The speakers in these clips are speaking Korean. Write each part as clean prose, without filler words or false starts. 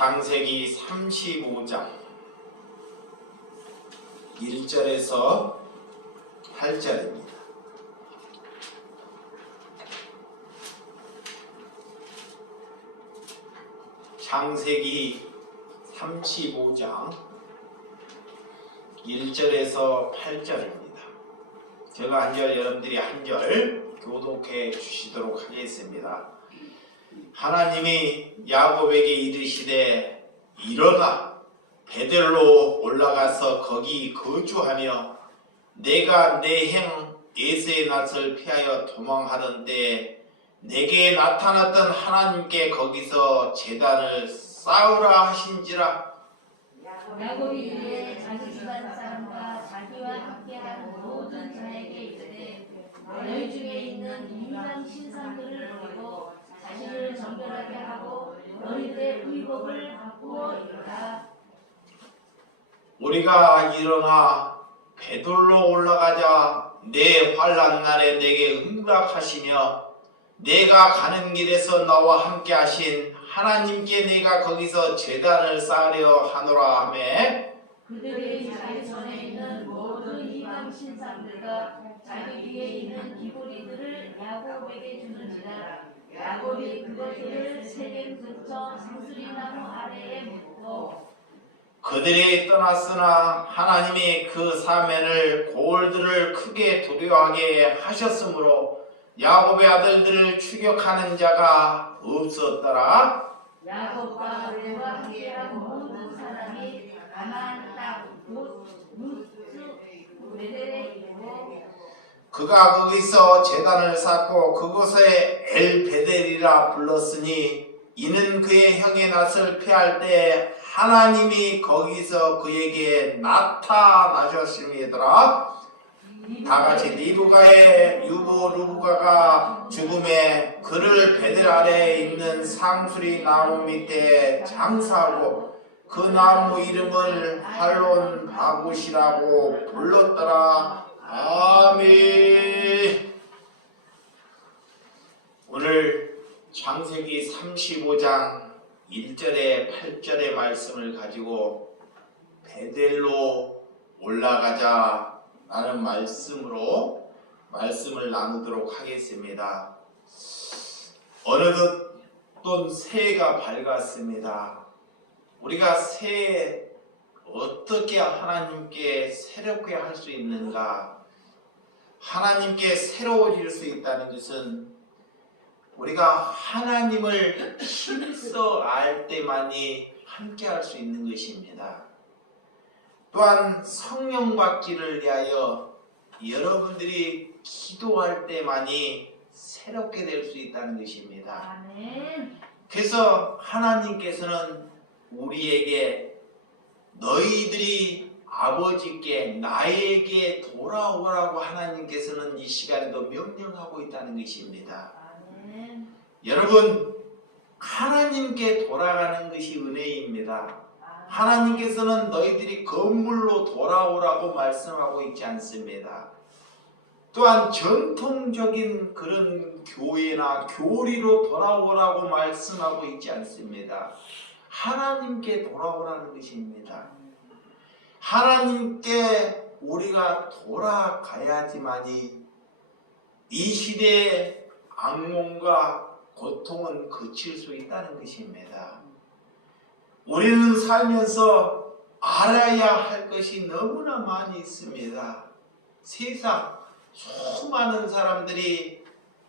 창세기 35장 1절에서 8절입니다. 창세기 35장 1절에서 8절입니다. 제가 한 절, 여러분들이 한 절 교독해 주시도록 하겠습니다. 하나님이 야곱에게 이르시되 일어나 베델로 올라가서 거기 거주하며 내가 내 형 에서의 낯을 피하여 도망하던 때에 내게 나타났던 하나님께 거기서 제단을 쌓으라 하신지라. 야곱이 이에 자기 집안 사람과 자기와 함께한 모든 자에게 이르되 너희 중에 있는 이방 신상들을 버리고 자신을 정결하게 하고 너희들의 의복을 바꾸어 입으라. 우리가 일어나 베들로 올라가자 내 환난 날에 내게 응답하시며 내가 가는 길에서 나와 함께 하신 하나님께 내가 거기서 제단을 쌓으려 하노라 하매 그들이 자기 전에 있는 모든 이방 신상들과 자기 뒤에 있는 기브리들을 야곱에게 주는지라. 야곱이 그것들을 세겜 근처 상수리나무 아래에 묻고 그들이 떠났으나 하나님이 그 사면을 고을들을 크게 두려워하게 하셨으므로 야곱의 아들들을 추격하는 자가 없었더라. 야곱과 그와 함께한 모든 사람이 가나안 땅 루스 베델에 이르고 그가 거기서 제단을 쌓고 그곳에 엘베델이라 불렀으니 이는 그의 형의 낯을 피할 때 하나님이 거기서 그에게 나타나셨음이더라. 다같이 리브가의 유부 루브가가 죽음에 그를 베델 아래에 있는 상수리 나무 밑에 장사하고 그 나무 이름을 할론 바굿이라고 불렀더라. 아멘. 오늘 창세기 35장 1절에 8절의 말씀을 가지고 베델로 올라가자 라는 말씀으로 말씀을 나누도록 하겠습니다. 어느덧 또 새해가 밝았습니다. 우리가 새해 어떻게 하나님께 새롭게 할 수 있는가? 하나님께 새로워질 수 있다는 것은 우리가 하나님을 힘써 알 때만이 함께 할 수 있는 것입니다. 또한 성령 받기를 위하여 여러분들이 기도할 때만이 새롭게 될 수 있다는 것입니다. 아멘. 그래서 하나님께서는 우리에게 너희들이 아버지께 나에게 돌아오라고 하나님께서는 이 시간에도 명령하고 있다는 것입니다. 아멘. 여러분, 하나님께 돌아가는 것이 은혜입니다. 하나님께서는 너희들이 건물로 돌아오라고 말씀하고 있지 않습니다. 또한 전통적인 그런 교회나 교리로 돌아오라고 말씀하고 있지 않습니다. 하나님께 돌아오라는 것입니다. 하나님께 우리가 돌아가야지만이 이 시대의 악몽과 고통은 그칠 수 있다는 것입니다. 우리는 살면서 알아야 할 것이 너무나 많이 있습니다. 세상 수많은 사람들이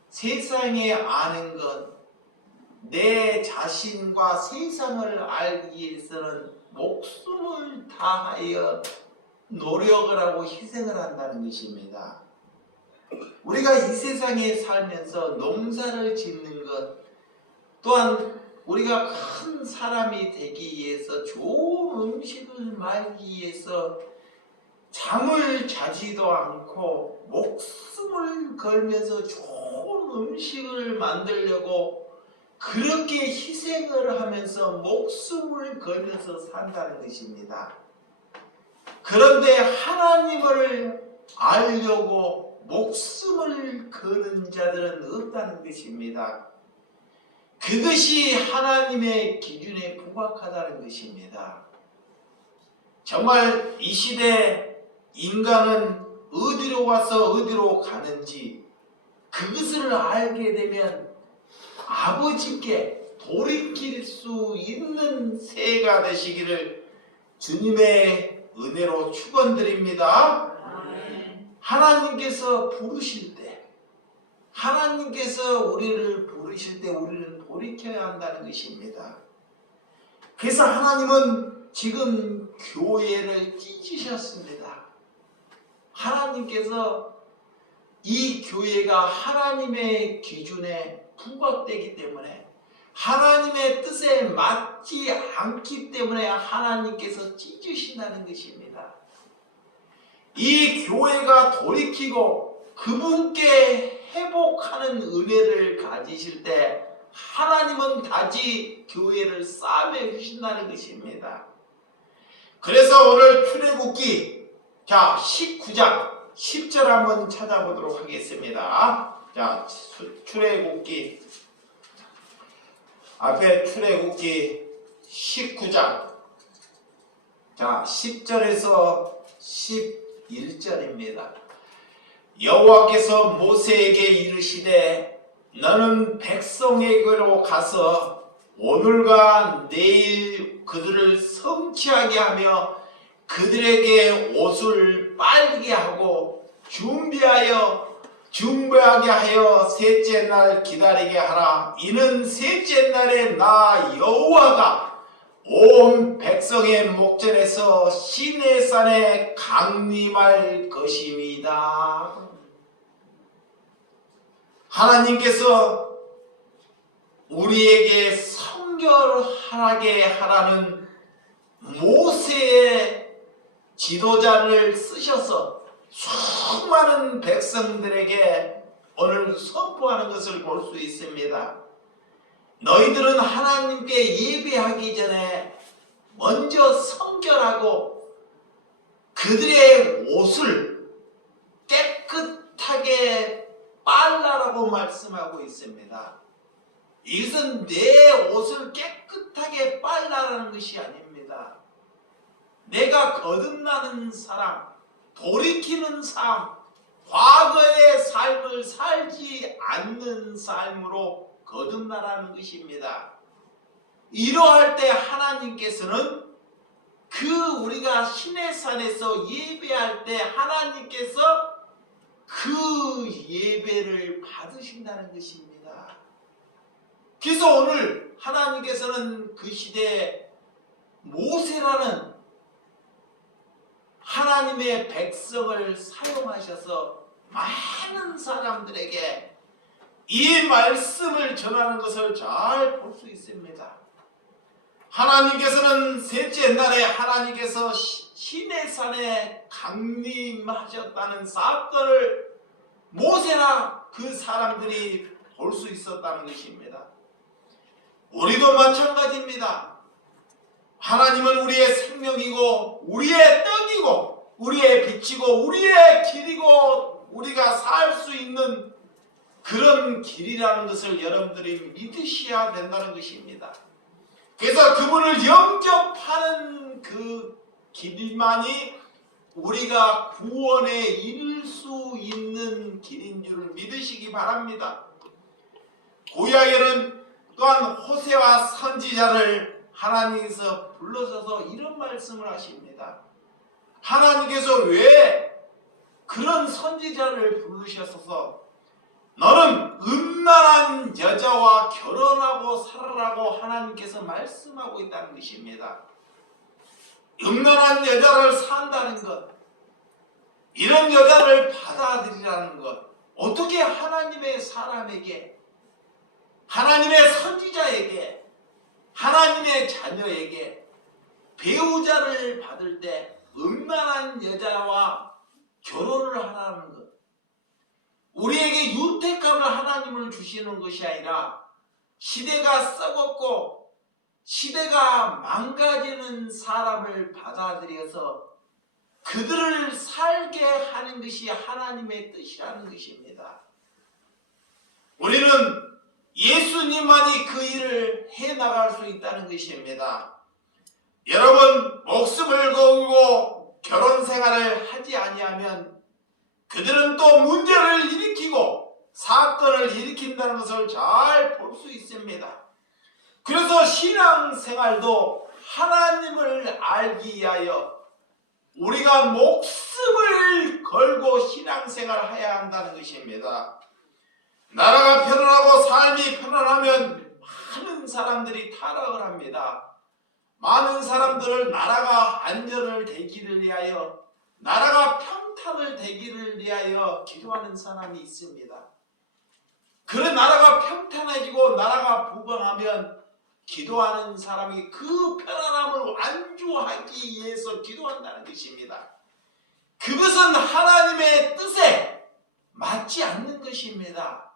세상에 아는 것, 내 자신과 세상을 알기 위해서는 목숨을 다하여 노력을 하고 희생을 한다는 것입니다. 우리가 이 세상에 살면서 농사를 짓는 것, 또한 우리가 큰 사람이 되기 위해서 좋은 음식을 말기 위해서 잠을 자지도 않고 목숨을 걸면서 좋은 음식을 만들려고 그렇게 희생을 하면서 목숨을 걸면서 산다는 것입니다. 그런데 하나님을 알려고 목숨을 거는 자들은 없다는 것입니다. 그것이 하나님의 기준에 하나님께 부각하다는 것입니다. 정말 이 시대 인간은 어디로 와서 어디로 가는지 그것을 알게 되면 아버지께 돌이킬 수 있는 새해가 되시기를 주님의 은혜로 축원드립니다. 하나님께서 부르실 때, 하나님께서 우리를 부르실 때 우리는 돌이켜야 한다는 것입니다. 그래서 하나님은 지금 교회를 찢으셨습니다. 하나님께서 이 교회가 하나님의 기준에 부각되기 때문에, 하나님의 뜻에 맞지 않기 때문에 하나님께서 찢으신다는 것입니다. 이 교회가 돌이키고 그분께 회복하는 은혜를 가지실 때 하나님은 다시 교회를 싸매 주신다는 것입니다. 그래서 오늘 출애굽기 19장 10절 한번 찾아보도록 하겠습니다. 자, 출애굽기 앞에 출애굽기 19장 10절에서 11절입니다. 여호와께서 모세에게 이르시되 너는 백성에게로 가서 오늘과 내일 그들을 성취하게 하며 그들에게 옷을 빨게 하고 준비하게 하여 셋째 날 기다리게 하라. 이는 셋째 날에 나 여호와가 온 백성의 목전에서 시내산에 강림할 것입니다. 하나님께서 우리에게 성결하게 하라는 모세의 지도자를 쓰셔서 수많은 백성들에게 오늘 선포하는 것을 볼 수 있습니다. 너희들은 하나님께 예배하기 전에 먼저 성결하고 그들의 옷을 깨끗하게 빨라라고 말씀하고 있습니다. 이것은 내 옷을 깨끗하게 빨라라는 것이 아닙니다. 내가 거듭나는 사람, 돌이키는 삶, 과거의 삶을 살지 않는 삶으로 거듭나라는 것입니다. 이러할 때 하나님께서는 우리가 시내산에서 예배할 때 하나님께서 그 예배를 받으신다는 것입니다. 그래서 오늘 하나님께서는 그 시대에 모세라는 하나님의 백성을 사용하셔서 많은 사람들에게 이 말씀을 전하는 것을 잘 볼 수 있습니다. 하나님께서는 셋째 날에 하나님께서 시내산에 강림하셨다는 사건을 모세나 그 사람들이 볼 수 있었다는 것입니다. 우리도 마찬가지입니다. 하나님은 우리의 생명이고 우리의 떡이고 우리의 빛이고 우리의 길이고 우리가 살 수 있는 그런 길이라는 것을 여러분들이 믿으셔야 된다는 것입니다. 그래서 그분을 영접하는 그 길만이 우리가 구원에 이를 수 있는 길인 줄을 믿으시기 바랍니다. 구약에는 또한 호세와 선지자를 하나님께서 불러서서 이런 말씀을 하십니다. 하나님께서 왜 그런 선지자를 부르셔서 너는 음란한 여자와 결혼하고 살아라고 하나님께서 말씀하고 있다는 것입니다. 음란한 여자를 산다는 것, 이런 여자를 받아들이라는 것, 어떻게 하나님의 사람에게, 하나님의 선지자에게, 하나님의 자녀에게 배우자를 받을 때 음란한 여자와 결혼을 하라는 것, 우리에게 윤택함을 하나님을 주시는 것이 아니라 시대가 썩었고 시대가 망가지는 사람을 받아들여서 그들을 살게 하는 것이 하나님의 뜻이라는 것입니다. 우리는 예수님만이 그 일을 해나갈 수 있다는 것입니다. 여러분, 목숨을 걸고 결혼 생활을 하지 아니하면 그들은 또 문제를 일으키고 사건을 일으킨다는 것을 잘 볼 수 있습니다. 그래서 신앙생활도 하나님을 알기 위하여 우리가 목숨을 걸고 신앙생활을 해야 한다는 것입니다. 나라가 편안하고 삶이 편안하면 많은 사람들이 타락을 합니다. 많은 사람들을 나라가 안전을 되기를 위하여, 나라가 평탄을 되기를 위하여 기도하는 사람이 있습니다. 그런 나라가 평탄해지고 나라가 부강하면 기도하는 사람이 그 편안함을 완주하기 위해서 기도한다는 것입니다. 그것은 하나님의 뜻에 맞지 않는 것입니다.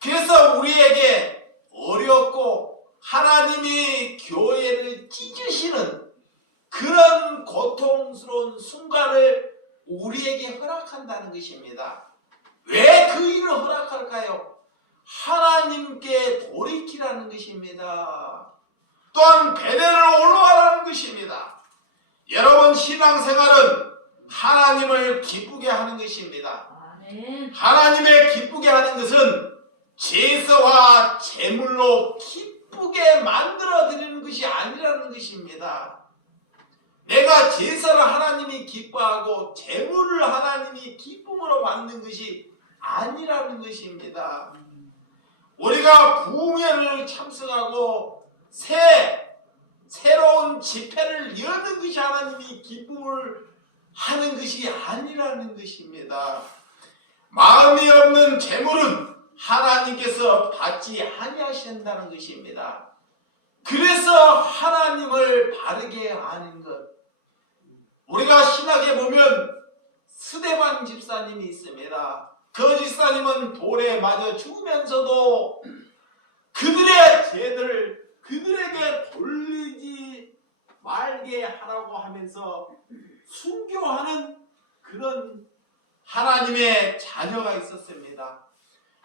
그래서 우리에게 어렵고 하나님이 교회를 찢으시는 그런 고통스러운 순간을 우리에게 허락한다는 것입니다. 왜 그 일을 허락할까요? 하나님께 돌이키라는 것입니다. 또한 베델로 올라가라는 것입니다. 여러분, 신앙생활은 하나님을 기쁘게 하는 것입니다. 하나님의 기쁘게 하는 것은 제사와 제물로 기쁘게 만들어 드리는 것이 아니라는 것입니다. 내가 제사를 하나님이 기뻐하고 제물을 하나님이 기쁨으로 만든 것이 아니라는 것입니다. 우리가 부흥회를 참석하고 새로운 집회를 여는 것이 하나님이 기쁨을 하는 것이 아니라는 것입니다. 마음이 없는 제물은 하나님께서 받지 아니하신다는 것입니다. 그래서 하나님을 바르게 아는 것. 우리가 신학에 보면 스데반 집사님이 있습니다. 그 집사님은 돌에 맞아 죽으면서도 그들의 죄들을 그들에게 돌리지 말게 하라고 하면서 순교하는 그런 하나님의 자녀가 있었습니다.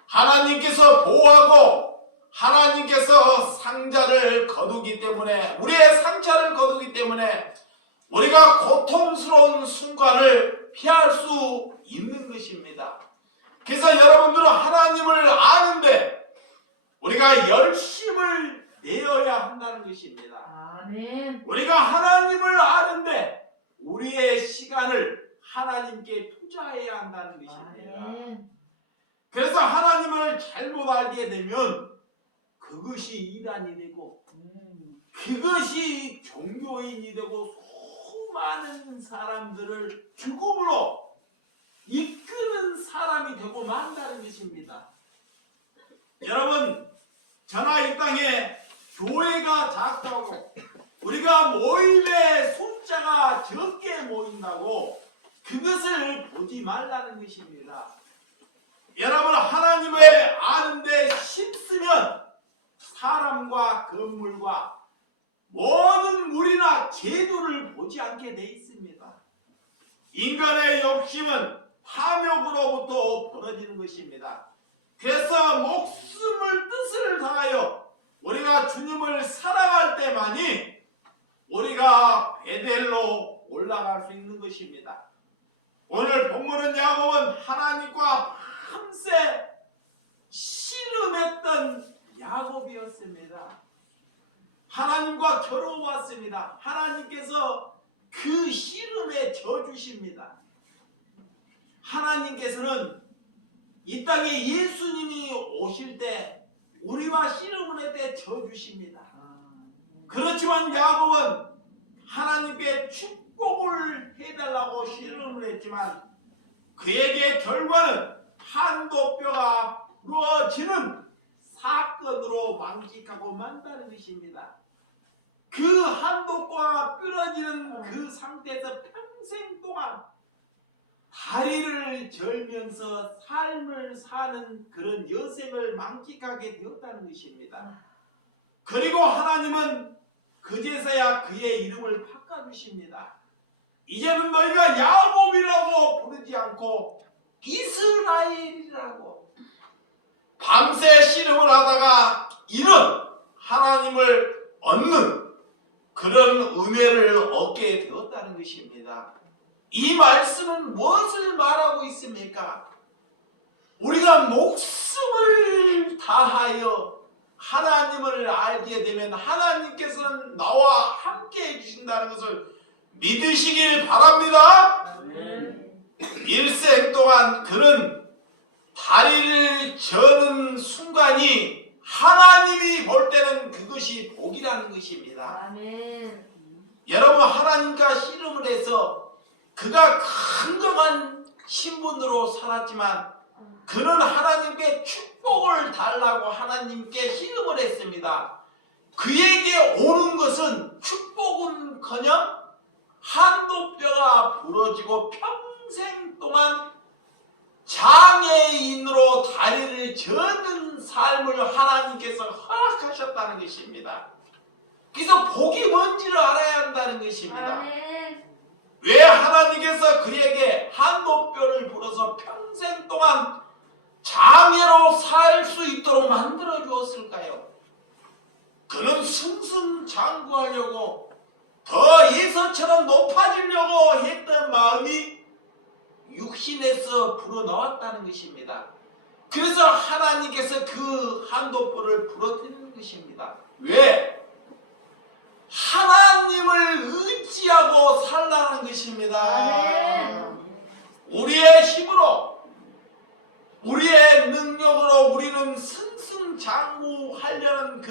하나님께서 보호하고 하나님께서 상자를 거두기 때문에, 우리의 상처를 거두기 때문에 우리가 고통스러운 순간을 피할 수 있는 것입니다. 그래서 여러분들은 하나님을 아는데 우리가 열심을 내어야 한다는 것입니다. 아멘. 우리가 하나님을 아는데 우리의 시간을 하나님께 투자해야 한다는 것입니다. 아멘. 그래서 하나님을 잘못 알게 되면 그것이 이단이 되고 그것이 종교인이 되고 수많은 사람들을 죽음으로 이끄는 사람이 되고 만다는 것입니다. 여러분, 저나 이 땅에 교회가 작다고 우리가 모임의 숫자가 적게 모인다고 그것을 보지 말라는 것입니다. 여러분, 하나님을 아는데 힘쓰면 사람과 건물과 모든 물이나 제도를 보지 않게 돼 있습니다. 인간의 욕심은 탐욕으로부터 벌어지는 것입니다. 그래서 목숨을 뜻을 다하여 우리가 주님을 사랑할 때만이 우리가 베델로 올라갈 수 있는 것입니다. 오늘 본문은 야곱은 하나님과 밤새 씨름했던 야곱이었습니다. 하나님과 겨루어왔습니다. 하나님께서 그 씨름에 져주십니다. 하나님께서는 이 땅에 예수님이 오실 때 우리와 씨름을 할 때 져주십니다. 그렇지만 야곱은 하나님께 축복을 해달라고 씨름을 했지만 그에게 결과는 한도뼈가 부러지는 사건으로 망직하고 만다는 것입니다. 그 한도뼈가 부러지는 그 상태에서 평생 동안 다리를 절면서 삶을 사는 그런 여생을 망직하게 되었다는 것입니다. 그리고 하나님은 그제서야 그의 이름을 바꿔주십니다. 이제는 너희가 야곱이라고 부르지 않고 이스라엘이라고, 밤새 씨름을 하다가 이런 하나님을 얻는 그런 은혜를 얻게 되었다는 것입니다. 이 말씀은 무엇을 말하고 있습니까? 우리가 목숨을 다하여 하나님을 알게 되면 하나님께서는 나와 함께 해주신다는 것을 믿으시길 바랍니다. 일생 동안 그런 다리를 저는 순간이 하나님이 볼 때는 그것이 복이라는 것입니다. 아멘. 여러분, 하나님과 씨름을 해서 그가 건강한 신분으로 살았지만 그는 하나님께 축복을 달라고 하나님께 씨름을 했습니다. 그에게 오는 것은 축복은커녕 한도뼈가 부러지고 평생 동안 장애인으로 다리를 저는 삶을 하나님께서 허락하셨다는 것입니다. 그래서 복이 뭔지를 알아야 한다는 것입니다. 아멘. 왜 하나님께서 그에게 한도뼈를 불어서 평생 동안 장애로 살 수 있도록 만들어 주었을까요? 그는 승승장구하려고 더 예서처럼 높아지려고 했던 마음이 육신에서 불어나왔다는 것입니다. 그래서 하나님께서 그 한도뼈를 부러뜨리는 것입니다. 왜? 하나님을 의지하고 살라는 것입니다. 아멘. 우리의 힘으로, 우리의 능력으로 우리는 승승장구하려는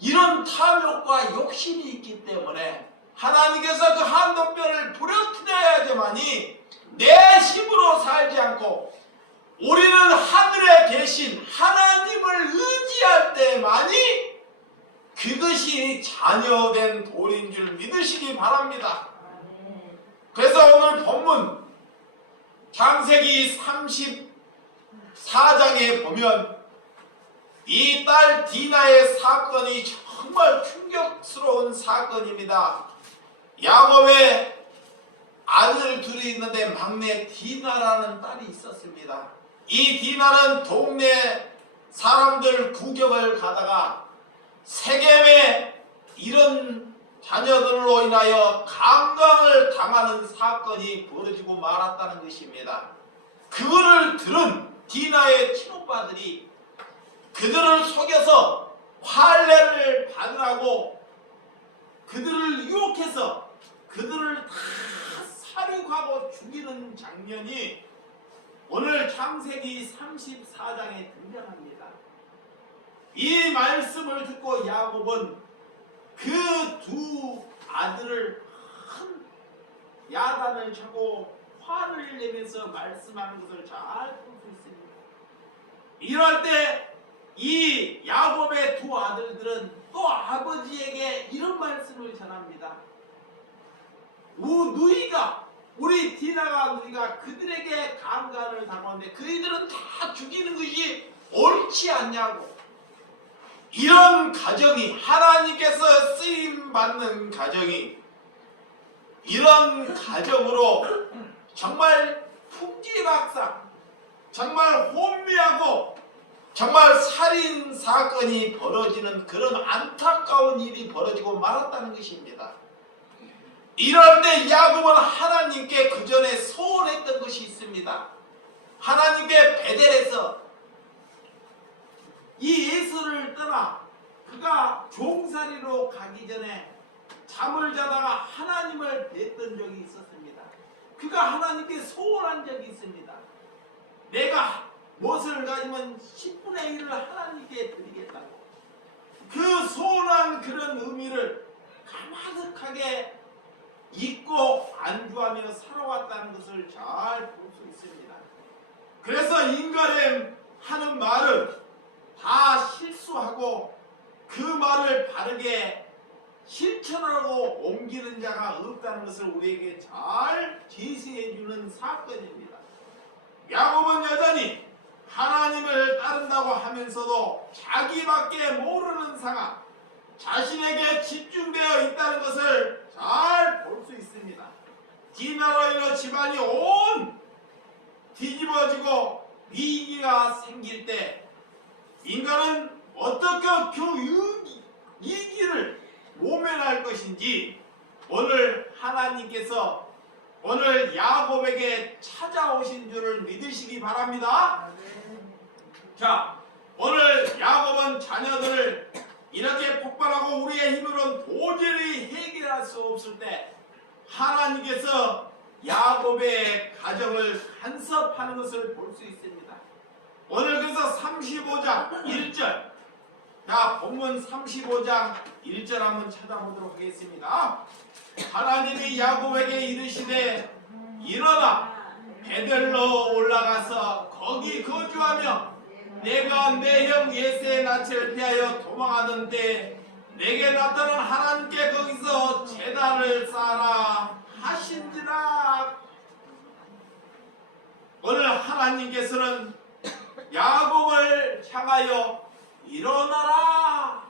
이런 탐욕과 욕심이 있기 때문에 하나님께서 그 한도뼈를 부러뜨려야지만이 내 힘으로 살지 않고 우리는 하늘에 계신 하나님을 의지할 때만이 그것이 자녀된 도리인 줄 믿으시기 바랍니다. 그래서 오늘 본문 창세기 34장에 보면 이 딸 디나의 사건이 정말 충격스러운 사건입니다. 야곱의 아들 둘이 있는데 막내 디나라는 딸이 있었습니다. 이 디나는 동네 사람들 구경을 가다가 세겜의 이런 자녀들로 인하여 강간을 당하는 사건이 벌어지고 말았다는 것입니다. 그거를 들은 디나의 친오빠들이 그들을 속여서 환례를 받으라고 그들을 유혹해서 그들을 다 살육하고 죽이는 장면이 오늘 창세기 34장에 등장합니다. 이 말씀을 듣고 야곱은 그 두 아들을 큰 야단을 쳐고 화를 내면서 말씀하는 것을 잘 볼 수 있습니다. 이럴 때 이 야곱의 두 아들들은 또 아버지에게 이런 말씀을 전합니다. 우리 디나가 누이가 그들에게 강간을 당하는데 그이들은 다 죽이는 것이 옳지 않냐고. 이런 가정이 하나님께서 쓰임받는 가정이 이런 가정으로 정말 풍지박산, 정말 혼미하고 정말 살인 사건이 벌어지는 그런 안타까운 일이 벌어지고 말았다는 것입니다. 이럴 때 야곱은 하나님께 그 전에 소원했던 것이 있습니다. 하나님께 베델에서 이 에서를 떠나 그가 종살이로 가기 전에 잠을 자다가 하나님을 뵀던 적이 있었습니다. 그가 하나님께 소원한 적이 있습니다. 내가 무엇을 가지면 10분의 1을 하나님께 드리겠다고. 그 소원한 그런 의미를 가마득하게 잊고 안주하며 살아왔다는 것을 잘 볼 수 있습니다. 그래서 인간의 하는 말은 다 실수하고 그 말을 바르게 실천하고 옮기는 자가 없다는 것을 우리에게 잘 제시해 주는 사건입니다. 야곱은 여전히 하나님을 따른다고 하면서도 자기밖에 모르는 상황, 자신에게 집중되어 있다는 것을 잘 볼 수 있습니다. 디나로 인해 집안이 온 뒤집어지고 위기가 생길 때 인간은 어떻게 이 길을 모면할 것인지 오늘 하나님께서 오늘 야곱에게 찾아오신 줄을 믿으시기 바랍니다. 자, 오늘 야곱은 자녀들을 이렇게 폭발하고 우리의 힘으로는 도저히 해결할 수 없을 때 하나님께서 야곱의 가정을 간섭하는 것을 볼 수 있습니다. 오늘 그래서 35장 1절, 자, 본문 35장 1절 한번 찾아보도록 하겠습니다. 하나님이 야곱에게 이르시되 일어나 베델로 올라가서 거기 거주하며 내가 내 형 예세의 낯을 피하여 도망하던 때 내게 나타난 하나님께 거기서 제단을 쌓아라 하신지라. 오늘 하나님께서는 야곱을 향하여 일어나라.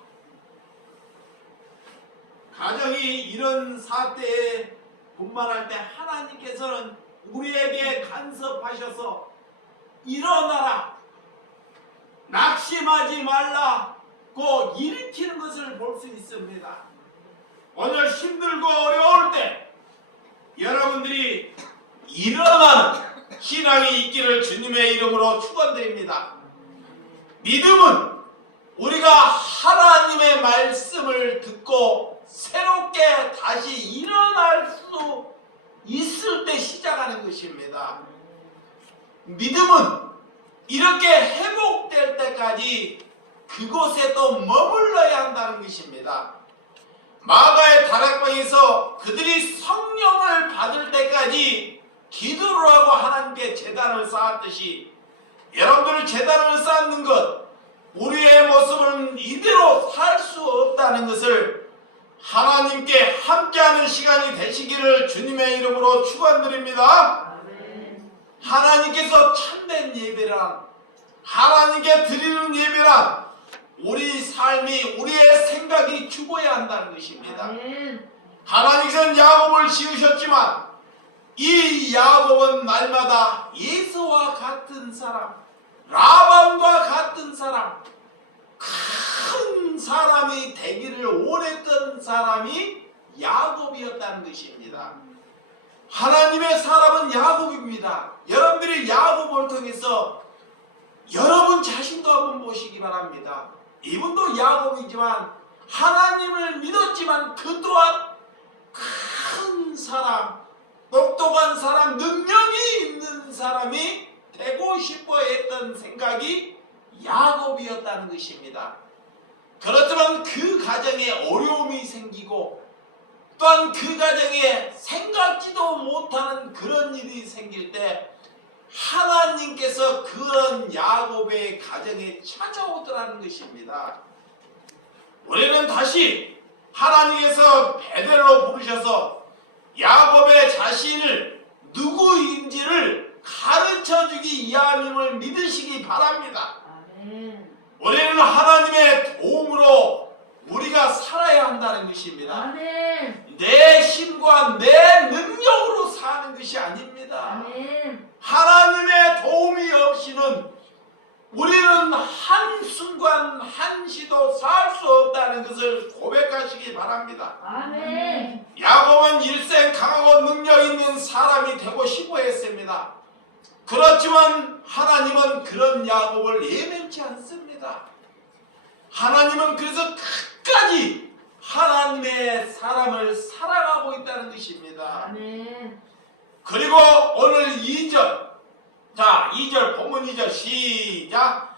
가정이 이런 사태에 분만할 때 하나님께서는 우리에게 간섭하셔서 일어나라, 낙심하지 말라고 일으키는 것을 볼 수 있습니다. 오늘 힘들고 어려울 때 여러분들이 일어나는 신앙이 있기를 주님의 이름으로 축원드립니다. 믿음은 우리가 하나님의 말씀을 듣고 새롭게 다시 일어날 수 있을 때 시작하는 것입니다. 믿음은 이렇게 회복될 때까지 그곳에 또 머물러야 한다는 것입니다. 마가의 다락방에서 그들이 성령을 받을 때까지 기도를 하고 하나님께 제단을 쌓았듯이 여러분들 제단을 쌓는 것, 우리의 모습은 이대로 살 수 없다는 것을 하나님께 함께하는 시간이 되시기를 주님의 이름으로 축원드립니다. 하나님께서 참된 예배란, 하나님께 드리는 예배란 우리 삶이, 우리의 생각이 죽어야 한다는 것입니다. 하나님께서는 야곱을 지으셨지만 이 야곱은 날마다 예수와 같은 사람, 라반과 같은 사람, 큰 사람이 되기를 원했던 사람이 야곱이었다는 것입니다. 하나님의 사람은 야곱입니다. 여러분들이 야곱을 통해서 여러분 자신도 한번 보시기 바랍니다. 이분도 야곱이지만 하나님을 믿었지만 그 또한 큰 사람, 똑똑한 사람, 능력이 있는 사람이 되고 싶어 했던 생각이 야곱이었다는 것입니다. 그렇지만 그 가정에 어려움이 생기고 또한 그 가정에 생각지도 못하는 그런 일이 생길 때 하나님께서 그런 야곱의 가정에 찾아오더라는 것입니다. 우리는 다시 하나님께서 베델로 부르셔서 야곱의 자신을 누구인지를 가르쳐주기 위함임을 믿으시기 바랍니다. 우리는 하나님의 도움으로 우리가 살아야 한다는 것입니다. 내 힘과 내 능력으로 사는 것이 아닙니다. 하나님의 도움이 없이는 우리는 한순간 한시도 살 수 없다는 것을 고백하시기 바랍니다. 야곱은 일생 강하고 능력 있는 사람이 되고 싶어 했습니다. 그렇지만 하나님은 그런 야곱을 예면치 않습니다. 하나님은 그래서 끝까지 하나님의 사람을 사랑하고 있다는 것입니다. 그리고 오늘 2절, 자 2절 본문 2절 시작.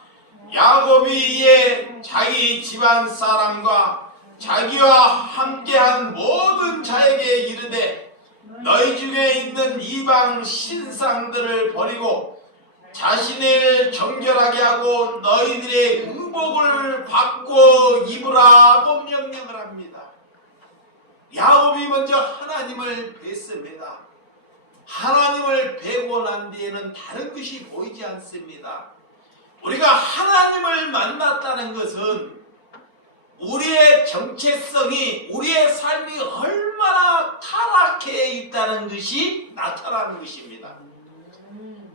야곱이 이에 자기 집안 사람과 자기와 함께한 모든 자에게 이르되 너희 중에 있는 이방 신상들을 버리고 자신을 정결하게 하고 너희들의 의복을 받고 입으라고 명령을 합니다. 야곱이 먼저 하나님을 뵀습니다. 하나님을 뵈고 난 뒤에는 다른 것이 보이지 않습니다. 우리가 하나님을 만났다는 것은 우리의 정체성이, 우리의 삶이 얼마나 타락해 있다는 것이 나타나는 것입니다.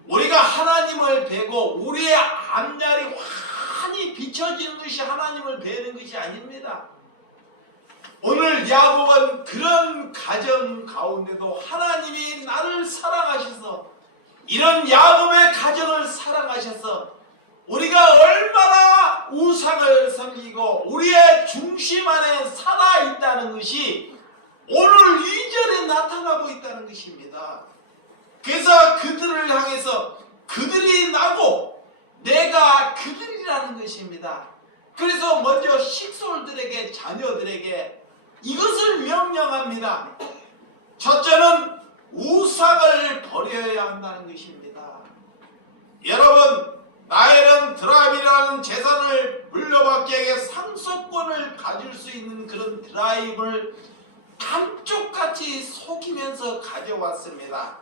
우리가 하나님을 뵈고 우리의 앞날이 산이 비춰지는 것이 하나님을 뵈는 것이 아닙니다. 오늘 야곱은 그런 가정 가운데도 하나님이 나를 사랑하셔서, 이런 야곱의 가정을 사랑하셔서 우리가 얼마나 우상을 섬기고 우리의 중심 안에 살아있다는 것이 오늘 2절에 나타나고 있다는 것입니다. 그래서 그들을 향해서 그들이 나고 내가 그들이라는 것입니다. 그래서 먼저 식솔들에게, 자녀들에게 이것을 명령합니다. 첫째는 우상을 버려야 한다는 것입니다. 여러분, 나엘은 드라임이라는 재산을 물려받기 위해 상속권을 가질 수 있는 그런 드라임을 감쪽같이 속이면서 가져왔습니다.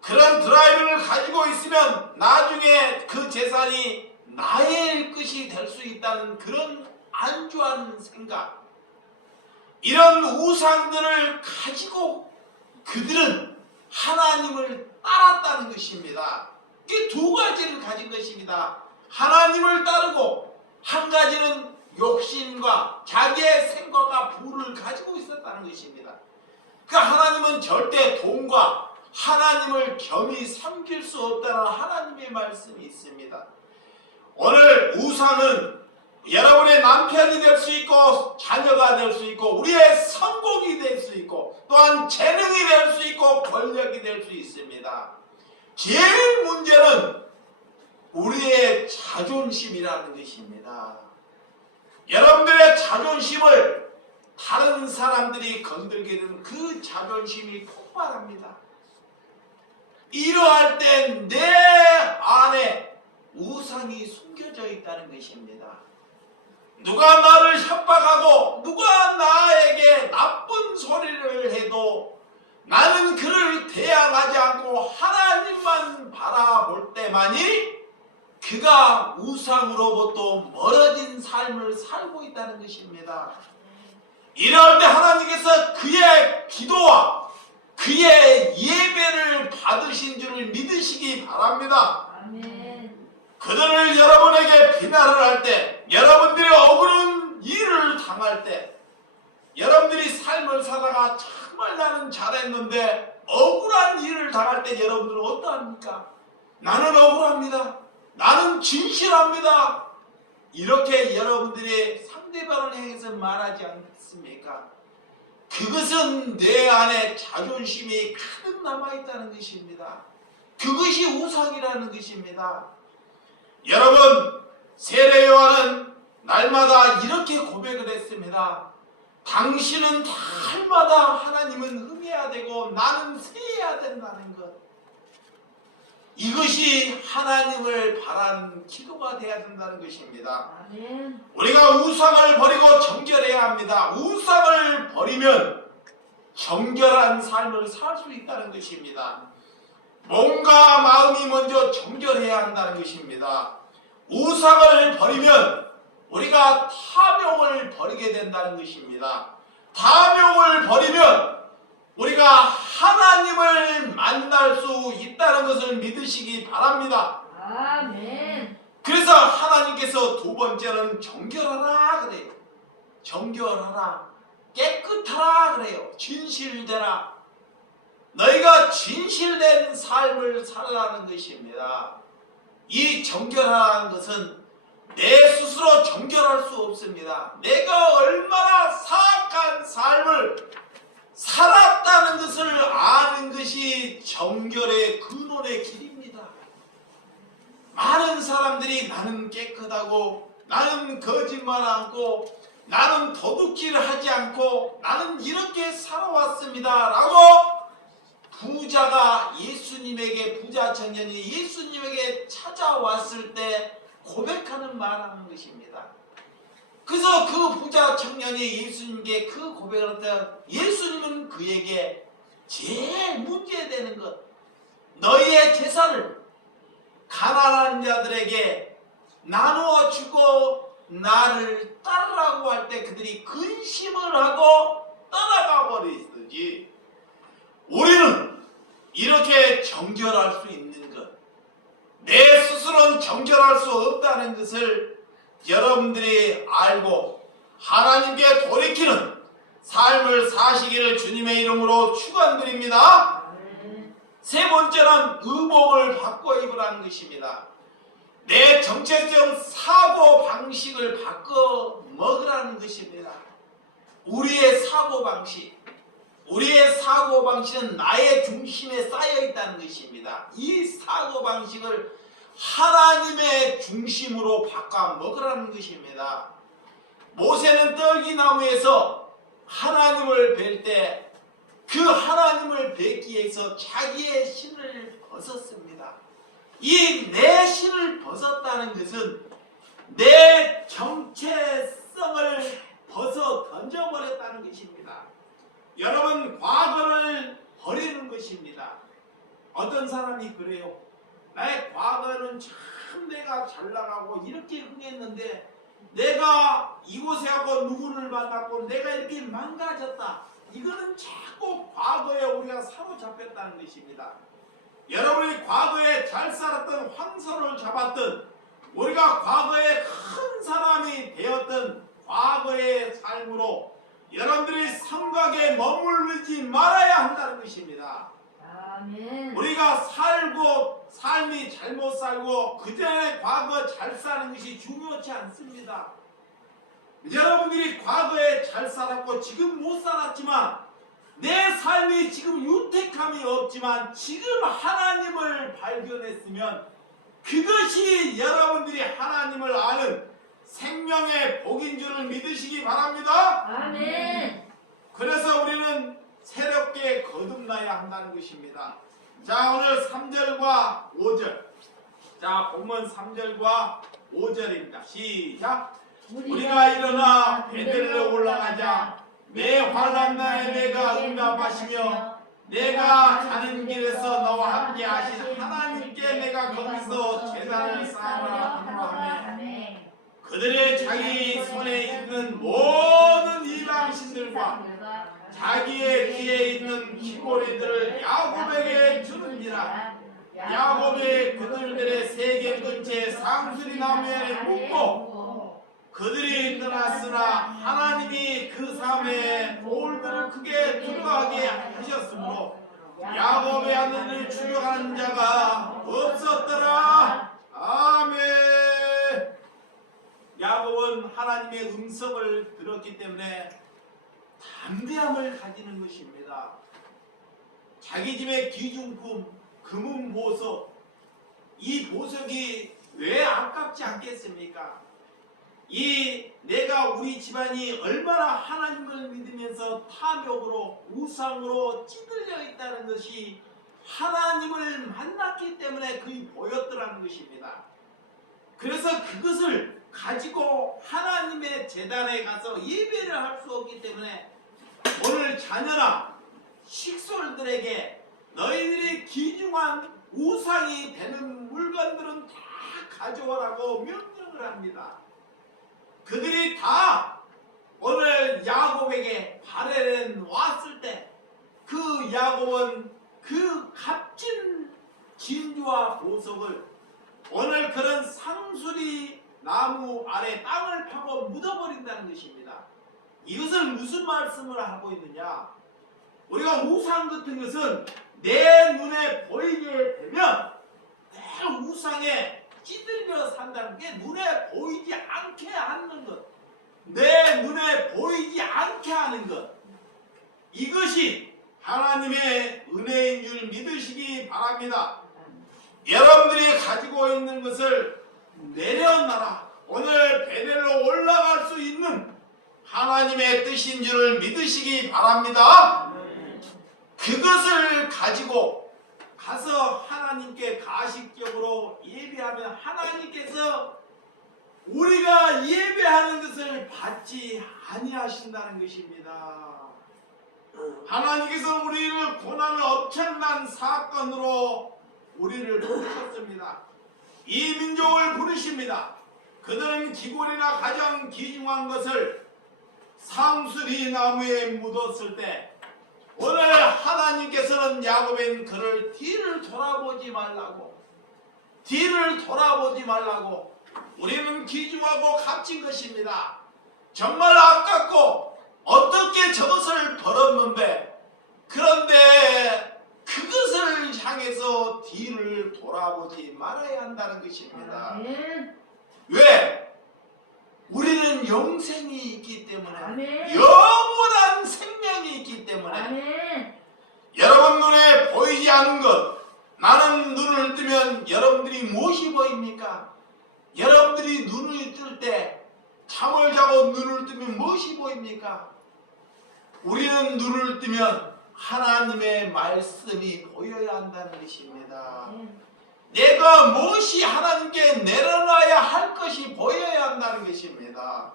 그런 드라임을 가지고 있으면 나중에 그 재산이 나의 것이 될 수 있다는 그런 안주한 생각, 이런 우상들을 가지고 그들은 하나님을 따랐다는 것입니다. 이 두 가지를 가진 것입니다. 하나님을 따르고 한 가지는 욕심과 자기의 생각과 부를 가지고 있었다는 것입니다. 그 하나님은 절대 돈과 하나님을 겸히 섬길 수 없다는 하나님의 말씀이 있습니다. 오늘 우상은 여러분의 남편이 될 수 있고 자녀가 될 수 있고 우리의 성공이 될 수 있고 또한 재능이 될 수 있고 권력이 될 수 있습니다. 제일 문제는 우리의 자존심이라는 것입니다. 여러분들의 자존심을 다른 사람들이 건들게 되면 그 자존심이 폭발합니다. 이러할 때 내 안에 우상이 숨겨져 있다는 것입니다. 누가 나를 협박하고 누가 나에게 나쁜 소리를 해도 나는 그를 대항하지 않고 하나님만 바라볼 때만이 그가 우상으로부터 멀어진 삶을 살고 있다는 것입니다. 이럴 때 하나님께서 그의 기도와 그의 예배를 받으신 줄을 믿으시기 바랍니다. 아멘. 그들을 여러분에게 비난을 할 때, 여러분들이 억울한 일을 당할 때, 여러분들이 삶을 살다가 정말 나는 잘했는데 억울한 일을 당할 때 여러분들은 어떠합니까? 나는 억울합니다. 나는 진실합니다. 이렇게 여러분들이 상대방을 향해서 말하지 않습니까? 그것은 내 안에 자존심이 가득 남아있다는 것입니다. 그것이 우상이라는 것입니다. 여러분, 세례 요한은 날마다 이렇게 고백을 했습니다. 당신은 날마다 하나님은 흥해야 되고 나는 세해야 된다는 것. 이것이 하나님을 바라는 기도가 되어야 된다는 것입니다. 아멘. 우리가 우상을 버리고 정결해야 합니다. 우상을 버리면 정결한 삶을 살 수 있다는 것입니다. 몸과 마음이 먼저 정결해야 한다는 것입니다. 우상을 버리면 우리가 탐욕을 버리게 된다는 것입니다. 탐욕을 버리면 우리가 하나님을 만날 수 있다는 것을 믿으시기 바랍니다. 아멘. 그래서 하나님께서 두 번째는 정결하라 그래요. 정결하라, 깨끗하라 그래요. 진실되라. 너희가 진실된 삶을 살라는 것입니다. 이 정결하라는 것은 내 스스로 정결할 수 없습니다. 내가 얼마나 사악한 삶을 살았다는 것을 아는 것이 정결의 근원의 길입니다. 많은 사람들이 나는 깨끗하고 나는 거짓말 않고 나는 도둑질 하지 않고 나는 이렇게 살아왔습니다 라고 부자가 예수님에게, 부자 청년이 예수님에게 찾아왔을 때 고백하는 말하는 것입니다. 그래서 그 부자 청년이 예수님께 그 고백을 할 때 예수님은 그에게 제일 문제되는 것, 너희의 재산을 가난한 자들에게 나누어 주고 나를 따르라고 할 때 그들이 근심을 하고 떠나가 버리듯이 우리는 이렇게 정결할 수 있는 것, 내 스스로는 정결할 수 없다는 것을 여러분들이 알고 하나님께 돌이키는 삶을 사시기를 주님의 이름으로 축원드립니다. 세 번째는 의복을 바꿔 입으라는 것입니다. 내 정체적 사고 방식을 바꿔 먹으라는 것입니다. 우리의 사고 방식은 나의 중심에 쌓여 있다는 것입니다. 이 사고 방식을 하나님의 중심으로 바꿔 먹으라는 것입니다. 모세는 떨기나무에서 하나님을 뵐 때 그 하나님을 뵙기 위해서 자기의 신을 벗었습니다. 이 내 신을 벗었다는 것은 내 정체성을 벗어 던져버렸다는 것입니다. 여러분, 과거를 버리는 것입니다. 어떤 사람이 그래요. 나의 과거는 참 내가 잘 나가고 이렇게 흥했는데 내가 이곳에 하고 누구를 만났고 내가 이렇게 망가졌다. 이거는 자꾸 과거에 우리가 사로잡혔다는 것입니다. 여러분이 과거에 잘 살았던 황소를 잡았던 우리가 과거에 큰 사람이 되었던 과거의 삶으로 여러분들이 성곽에 머물르지 말아야 한다는 것입니다. 아멘. 우리가 삶이 잘못 살고 그전에 과거 잘 사는 것이 중요치 않습니다. 여러분들이 과거에 잘 살았고 지금 못 살았지만 내 삶이 지금 유택함이 없지만 지금 하나님을 발견했으면 그것이 여러분들이 하나님을 아는 생명의 복인 줄을 믿으시기 바랍니다. 아멘. 그래서 우리는 새롭게 거듭나야 한다는 것입니다. 자, 오늘 3절과 5절. 자, 본문 3절과 5절입니다. 시작. 우리가 일어나 베들레 올라가자. 내 환난 날에 내가 응답하시며 내가 가는 길에서 너와 함께 하신 하나님께 내가 거기서 제단을 쌓으라 하며 그들의 자기 손에 있는 모든 이방신들과 자기의 귀에 있는 귀고리들을 야곱에게 주는지라. 야곱이 그들의 세계 근처에 상수리 나무에 묻고 그들이 떠났으나 하나님이 그 삶에 돌들을 크게 들어가게 하셨으므로 야곱의 아들을 추격하는 자가 없었더라. 아멘. 야곱은 하나님의 음성을 들었기 때문에 담대함을 가지는 것입니다. 자기 집의 귀중품 금은 보석, 이 보석이 왜 아깝지 않겠습니까? 내가 우리 집안이 얼마나 하나님을 믿으면서 탐욕으로 우상으로 찌들려 있다는 것이 하나님을 만났기 때문에 그게 보였더라는 것입니다. 그래서 그것을 가지고 하나님의 제단에 가서 예배를 할 수 없기 때문에 오늘 자녀나 식솔들에게 너희들이 귀중한 우상이 되는 물건들은 다 가져오라고 명령을 합니다. 그들이 다 오늘 야곱에게 바레는 왔을 때 그 야곱은 그 값진 진주와 보석을 오늘 그런 상수리 나무 아래 땅을 파고 묻어버린다는 것입니다. 이것을 무슨 말씀을 하고 있느냐? 우리가 우상 같은 것은 내 눈에 보이게 되면 내 우상에 찌들려 산다는 게 눈에 보이지 않게 하는 것, 내 눈에 보이지 않게 하는 것, 이것이 하나님의 은혜인 줄 믿으시기 바랍니다. 여러분들이 가지고 있는 것을 내려놔라. 오늘 베델로 올라갈 수 있는 하나님의 뜻인 줄을 믿으시기 바랍니다. 그것을 가지고 가서 하나님께 가식적으로 예배하면 하나님께서 우리가 예배하는 것을 받지 아니하신다는 것입니다. 하나님께서 우리를 고난을 엄청난 사건으로 우리를 부르셨습니다. 이 민족을 부르십니다. 그들은 기골이나 가장 귀중한 것을 상수리 나무에 묻었을 때 오늘 하나님께서는 야곱인 그를 뒤를 돌아보지 말라고 우리는 귀중하고 값진 것입니다. 정말 아깝고 어떻게 저것을 벌었는데, 그런데 그것을 향해서 뒤를 돌아보지 말아야 한다는 것입니다. 아멘. 왜? 우리는 영생이 있기 때문에, 아멘. 영원한 생명이 있기 때문에. 아멘. 여러분 눈에 보이지 않는 것, 나는 눈을 뜨면 여러분들이 무엇이 보입니까? 여러분들이 눈을 뜰 때, 잠을 자고 눈을 뜨면 무엇이 보입니까? 우리는 눈을 뜨면 하나님의 말씀이 보여야 한다는 것입니다. 내가 무엇이 하나님께 내려놔야 할 것이 보여야 한다는 것입니다.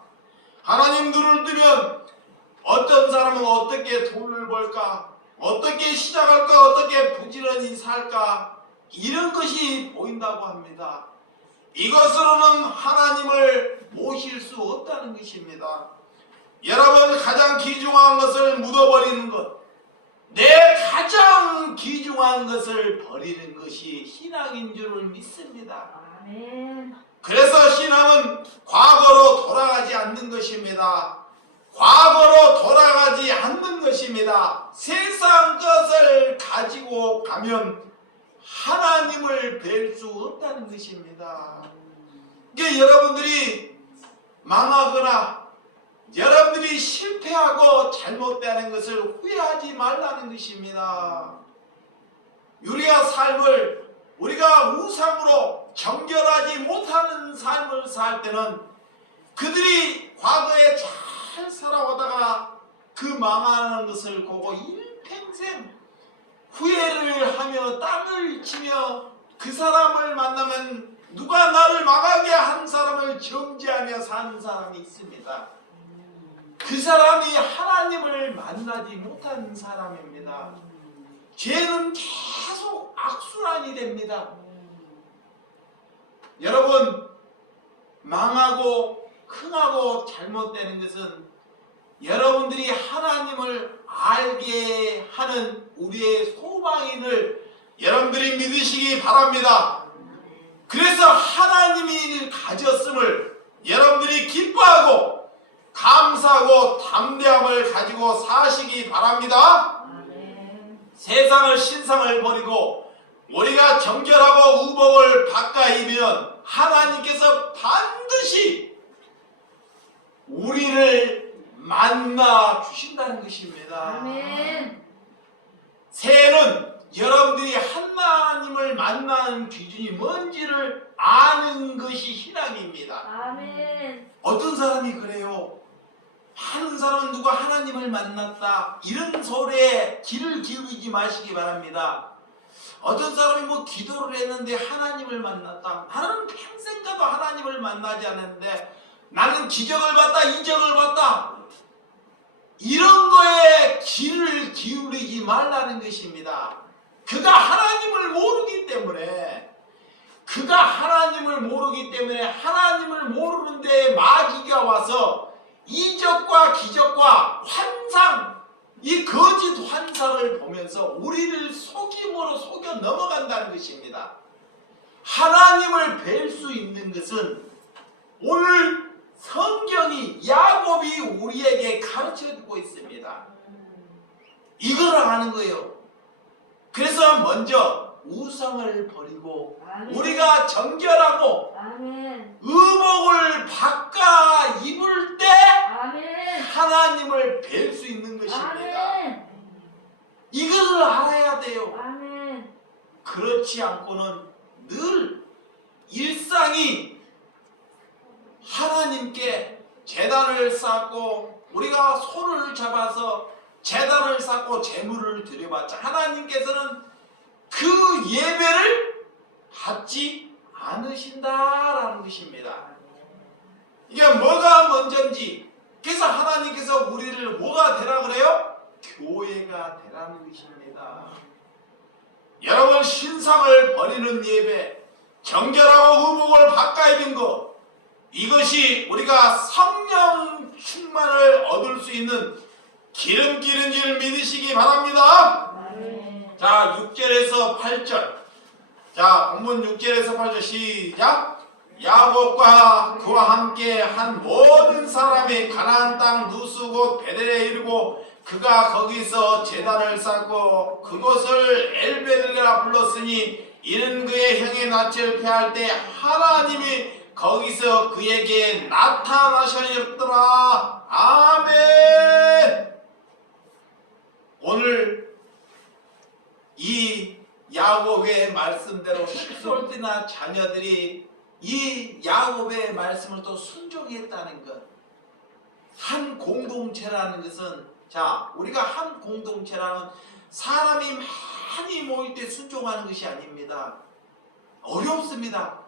하나님 눈을 뜨면 어떤 사람은 어떻게 돈을 벌까? 어떻게 시작할까? 어떻게 부지런히 살까? 이런 것이 보인다고 합니다. 이것으로는 하나님을 모실 수 없다는 것입니다. 여러분, 가장 귀중한 것을 묻어버리는 것, 내 가장 귀중한 것을 버리는 것이 신앙인 줄을 믿습니다. 아멘. 그래서 신앙은 과거로 돌아가지 않는 것입니다. 과거로 돌아가지 않는 것입니다. 세상 것을 가지고 가면 하나님을 뵐 수 없다는 것입니다. 이게 여러분들이 망하거나 여러분들이 실패하고 잘못되는 것을 후회하지 말라는 것입니다. 우리가 삶을, 우리가 우상으로 정결하지 못하는 삶을 살 때는 그들이 과거에 잘 살아오다가 그 망하는 것을 보고 일평생 후회를 하며 땅을 치며 그 사람을 만나면 누가 나를 망하게 한 사람을 정죄하며 사는 사람이 있습니다. 그 사람이 하나님을 만나지 못한 사람입니다. 죄는 계속 악순환이 됩니다. 여러분, 망하고 흥하고 잘못되는 것은 여러분들이 하나님을 알게 하는 우리의 소망인을 여러분들이 믿으시기 바랍니다. 그래서 하나님이 가졌음을 여러분들이 기뻐하고 감사하고 담대함을 가지고 사시기 바랍니다. 세상을 신상을 버리고 우리가 정결하고 의복을 바꿔입으면 하나님께서 반드시 우리를 만나 주신다는 것입니다. 아멘. 새해는 여러분들이 하나님을 만나는 기준이 뭔지를 아는 것이 신앙입니다. 아멘. 어떤 사람이 그래요? 많은 사람은 누가 하나님을 만났다, 이런 소리에 귀를 기울이지 마시기 바랍니다. 어떤 사람이 뭐 기도를 했는데 하나님을 만났다, 나는 평생 가도 하나님을 만나지 않았는데 나는 기적을 봤다, 이적을 봤다, 이런 거에 귀를 기울이지 말라는 것입니다. 그가 하나님을 모르기 때문에, 하나님을 모르는데 마귀가 와서 이적과 기적과 환상, 이 거짓 환상을 보면서 우리를 속임으로 속여 넘어간다는 것입니다. 하나님을 뵐 수 있는 것은 오늘 성경이, 야곱이 우리에게 가르쳐주고 있습니다. 이걸 아는 거예요. 그래서 먼저 우상을 버리고 아멘. 우리가 정결하고 아멘. 의복을 바꿔 입을 때 아멘. 하나님을 뵐 수 있는 것입니다. 아멘. 이것을 알아야 돼요. 아멘. 그렇지 않고는 늘 일상이 하나님께 제단을 쌓고 우리가 손을 잡아서 제단을 쌓고 제물을 드려봤자 하나님께서는 그 예배를 받지 않으신다라는 것입니다. 이게 뭐가 먼저인지, 그래서 하나님께서 우리를 뭐가 되라 그래요? 교회가 되라는 것입니다. 여러분, 신상을 버리는 예배, 정결하고 의복을 바꿔 입은 것, 이것이 우리가 성령 충만을 얻을 수 있는 기름기는 줄 믿으시기 바랍니다. 자, 6절에서 8절. 자, 본문 6절에서 8절 시작. 야곱과 그와 함께 한 모든 사람이 가나안 땅 누수 곧 베델에 이르고 그가 거기서 제단을 쌓고 그곳을 엘베들이라 불렀으니 이는 그의 형의 낯을 패할 때 하나님이 거기서 그에게 나타나셨더라. 아멘. 오늘 이 야곱의 말씀대로 십솔이나 자녀들이 이 야곱의 말씀을 또 순종했다는 것. 한 공동체라는 것은, 자, 우리가 한 공동체라는 사람이 많이 모일 때 순종하는 것이 아닙니다. 어렵습니다.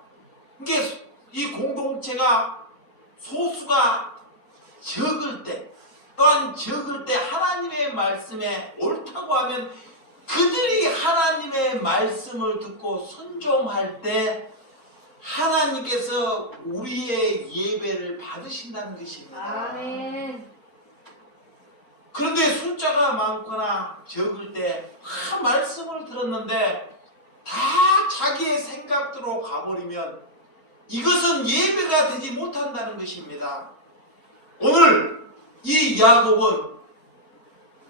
이게 이 공동체가 소수가 적을 때, 또한 적을 때 하나님의 말씀에 옳다고 하면 그들이 하나님의 말씀을 듣고 순종할 때 하나님께서 우리의 예배를 받으신다는 것입니다. 아멘. 그런데 숫자가 많거나 적을 때 말씀을 들었는데 다 자기의 생각대로 가버리면 이것은 예배가 되지 못한다는 것입니다. 오늘 이 야곱은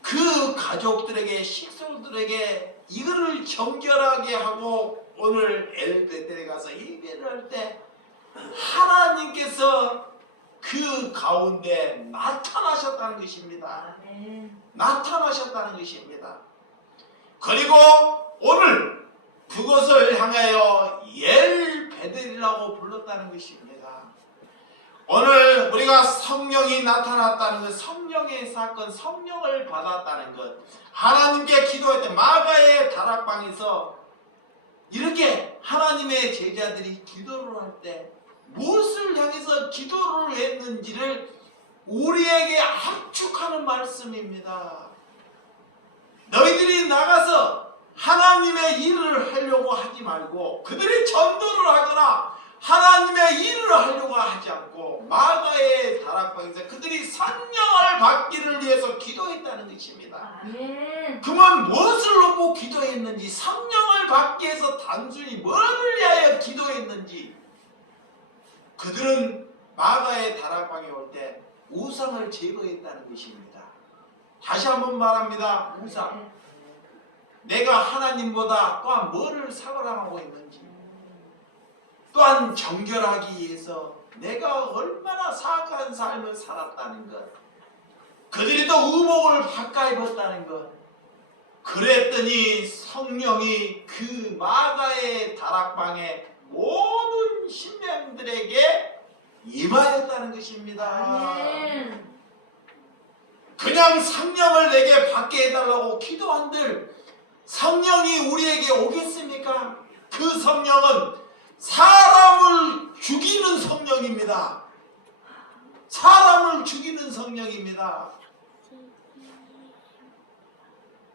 그 가족들에게, 식솔들에게 이거를 정결하게 하고 오늘 엘베델에 가서 예배를 할 때 하나님께서 그 가운데 나타나셨다는 것입니다. 아멘. 나타나셨다는 것입니다. 그리고 오늘 그것을 향하여 엘베델이라고 불렀다는 것입니다. 오늘 우리가 성령이 나타났다는 것, 성령의 사건, 성령을 받았다는 것, 하나님께 기도할 때 마가의 다락방에서 이렇게 하나님의 제자들이 기도를 할 때 무엇을 향해서 기도를 했는지를 우리에게 압축하는 말씀입니다. 너희들이 나가서 하나님의 일을 하려고 하지 말고 그들이 전도를 하거나 하나님의 일을 하려고 하지 않고 마가의 다락방에서 그들이 성령을 받기를 위해서 기도했다는 것입니다. 아멘. 그러면 무엇을 놓고 기도했는지, 성령을 받기 위해서 단순히 뭐를 위하여 기도했는지, 그들은 마가의 다락방에 올 때 우상을 제거했다는 것입니다. 다시 한번 말합니다. 우상. 내가 하나님보다 또한 뭐를 사랑하고 있는지, 또한 정결하기 위해서 내가 얼마나 사악한 삶을 살았다는 것, 그들이 또 의복을 바꿔 입었다는 것. 그랬더니 성령이 그 마가의 다락방에 모든 신령들에게 임하였다는 것입니다. 아멘. 그냥 성령을 내게 받게 해달라고 기도한들 성령이 우리에게 오겠습니까? 그 성령은 사람을 죽이는 성령입니다. 사람을 죽이는 성령입니다.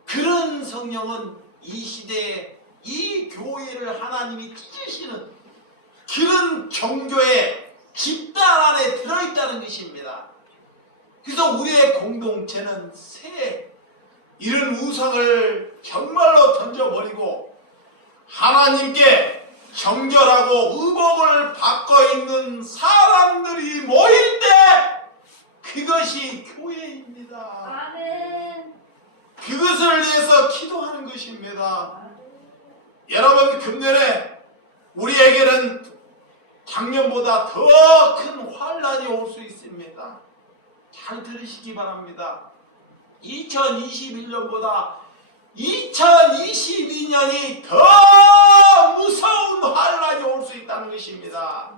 그런 성령은 이 시대에 이 교회를 하나님이 찢으시는 그런 종교의 집단 안에 들어있다는 것입니다. 그래서 우리의 공동체는 이런 우상을 정말로 던져버리고 하나님께 정결하고 의복을 받고 있는 사람들이 모일 때 그것이 교회입니다. 아멘. 그것을 위해서 기도하는 것입니다. 여러분, 금년에 우리에게는 작년보다 더 큰 환란이 올 수 있습니다. 잘 들으시기 바랍니다. 2021년보다 2022년이 더 무서운 환란이 올 수 있다는 것입니다.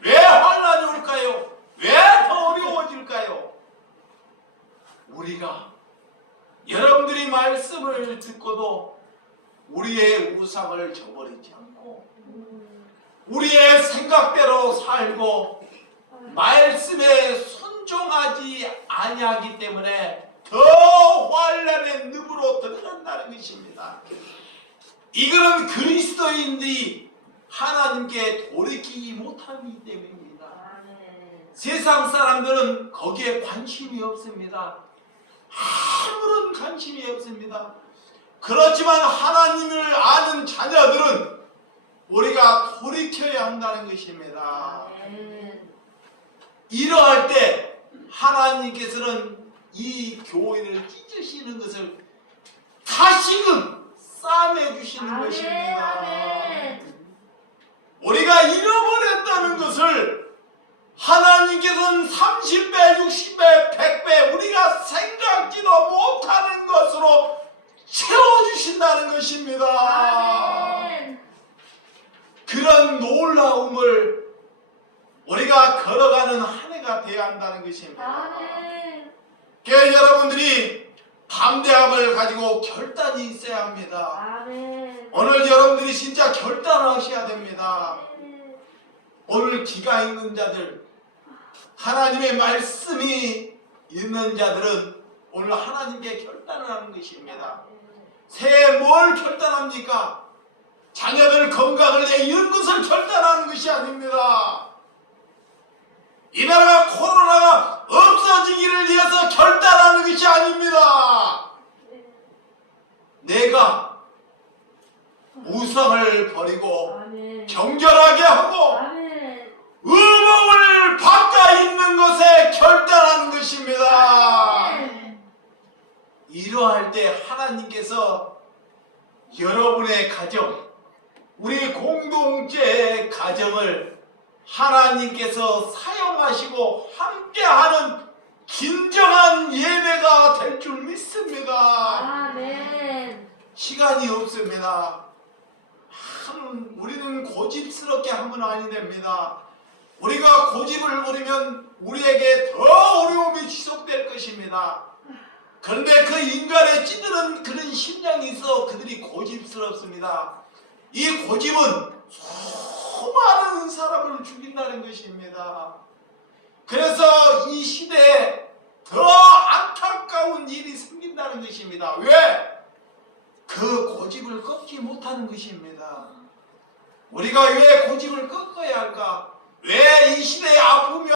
왜 환란이 올까요? 왜 더 어려워질까요? 우리가 여러분들이 말씀을 듣고도 우리의 우상을 저버리지 않고 우리의 생각대로 살고 말씀에 순종하지 아니하기 때문에 더 환란의 늪으로 들어간다는 것입니다. 이거는 그리스도인들이 하나님께 돌이키지 못하기 때문입니다. 세상 사람들은 거기에 관심이 없습니다. 아무런 관심이 없습니다. 그렇지만 하나님을 아는 자녀들은 우리가 돌이켜야 한다는 것입니다. 아멘. 이러할 때 하나님께서는 이 교회를 찢으시는 것을 다시금 싸매 주시는 것입니다. 아멘. 우리가 잃어버렸다는 것을 하나님께서는 30배, 60배, 100배 우리가 생각지도 못하는 것으로 채워주신다는 것입니다. 아멘. 그런 놀라움을 우리가 걸어가는 한 해가 되어야 한다는 것입니다. 아멘. 그래서 여러분들이 담대함을 가지고 결단이 있어야 합니다. 아멘. 오늘 여러분들이 진짜 결단하셔야 됩니다. 아멘. 오늘 기가 있는 자들, 하나님의 말씀이 있는 자들은 오늘 하나님께 결단을 하는 것입니다. 새해 뭘 결단합니까? 자녀들 건강을 내 이런 것을 결단하는 것이 아닙니다. 이 나라 코로나가 없어지기를 위해서 결단하는 것이 아닙니다. 내가 우상을 버리고 아멘. 정결하게 하고 아멘. 의복을 바꿔 입는 것에 결단하는 것입니다. 아멘. 이러할 때 하나님께서 여러분의 가정, 우리 공동체의 가정을 하나님께서 사용하시고 함께하는 진정한 예배가 될 줄 믿습니다. 아멘. 시간이 없습니다. 우리는 고집스럽게 하면 아니 됩니다. 우리가 고집을 부리면 우리에게 더 어려움이 지속될 것입니다. 그런데 그 인간의 찌들은 그런 심장이 있어 그들이 고집스럽습니다. 이 고집은 수많은 사람을 죽인다는 것입니다. 그래서 이 시대에 더 안타까운 일이 생긴다는 것입니다. 왜? 그 고집을 꺾지 못하는 것입니다. 우리가 왜 고집을 꺾어야 할까? 왜 이 시대에 아픔이